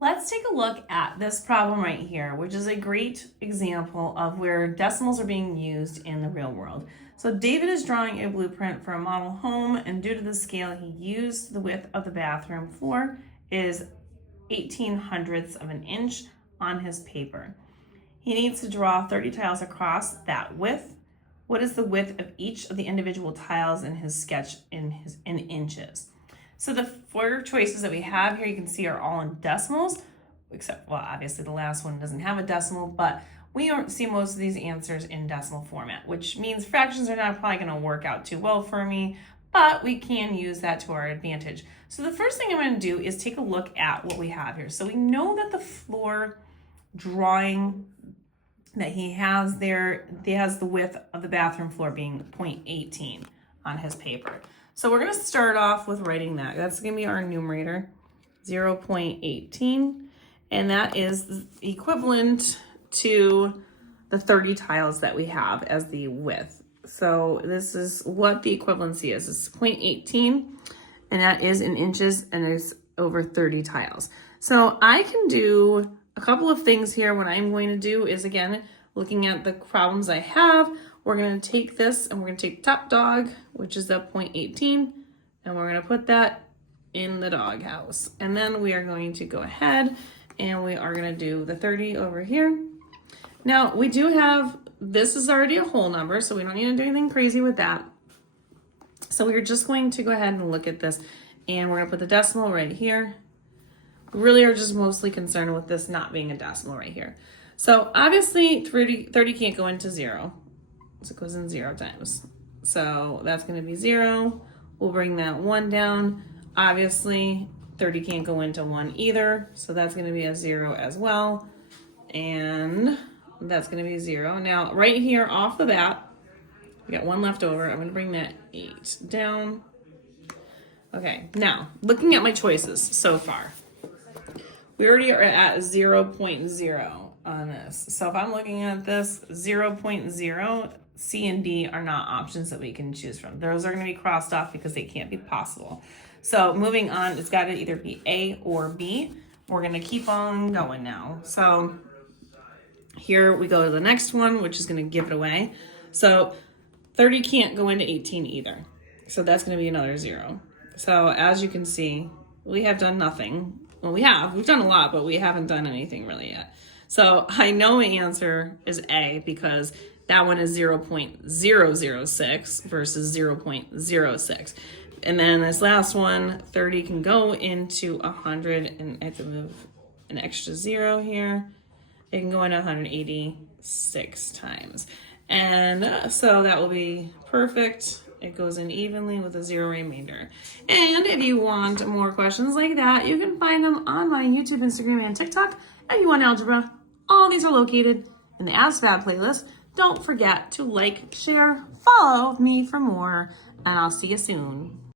Let's take a look at this problem right here, which is a great example of where decimals are being used in the real world. So David is drawing a blueprint for a model home, and due to the scale he used, the width of the bathroom floor is 18/100ths of an inch on his paper. He needs to draw 30 tiles across that width. What is the width of each of the individual tiles in his sketch in inches? So the four choices that we have here, you can see, are all in decimals, except, well, obviously the last one doesn't have a decimal, but we don't see most of these answers in decimal format, which means fractions are not probably going to work out too well for me, but we can use that to our advantage. So the first thing I'm going to do is take a look at what we have here. So we know that the floor drawing that he has there, he has the width of the bathroom floor being 0.18 on his paper. So we're going to start off with writing that. That's going to be our numerator, 0.18, and that is equivalent to the 30 tiles that we have as the width. So this is what the equivalency is. It's 0.18, and that is in inches, and it's over 30 tiles. So I can do a couple of things here. What I'm going to do is, again, looking at the problems I have, we're going to take this and we're going to take top dog, which is the 0.18, and we're going to put that in the doghouse. And then we are going to go ahead and we are going to do the 30 over here. Now we do have, this is already a whole number, so we don't need to do anything crazy with that. So we're just going to go ahead and look at this, and we're going to put the decimal right here. We really are just mostly concerned with this not being a decimal right here. So obviously 30 can't go into 0. So it goes in 0 times. So that's going to be 0. We'll bring that 1 down. Obviously 30 can't go into 1 either. So that's going to be a 0 as well. And that's going to be 0. Now right here off the bat, we got 1 left over. I'm going to bring that 8 down. Okay, now looking at my choices so far, we already are at 0.0 on this. So if I'm looking at this, 0.0, C and D are not options that we can choose from. Those are going to be crossed off because they can't be possible. So moving on, it's got to either be A or B. We're going to keep on going now. So here we go to the next one, which is going to give it away. So 30 can't go into 18 either. So that's going to be another 0. So as you can see, we have done nothing. Well, we've done a lot, but we haven't done anything really yet. So I know my answer is A because that one is 0.006 versus 0.06. And then this last one, 30 can go into 100, and I have to move an extra 0 here. It can go into 186 times. And so that will be perfect. It goes in evenly with a 0 remainder. And if you want more questions like that, you can find them on my YouTube, Instagram, and TikTok at YouWantAlgebra. All these are located in the ASVAB playlist. Don't forget to like, share, follow me for more, and I'll see you soon.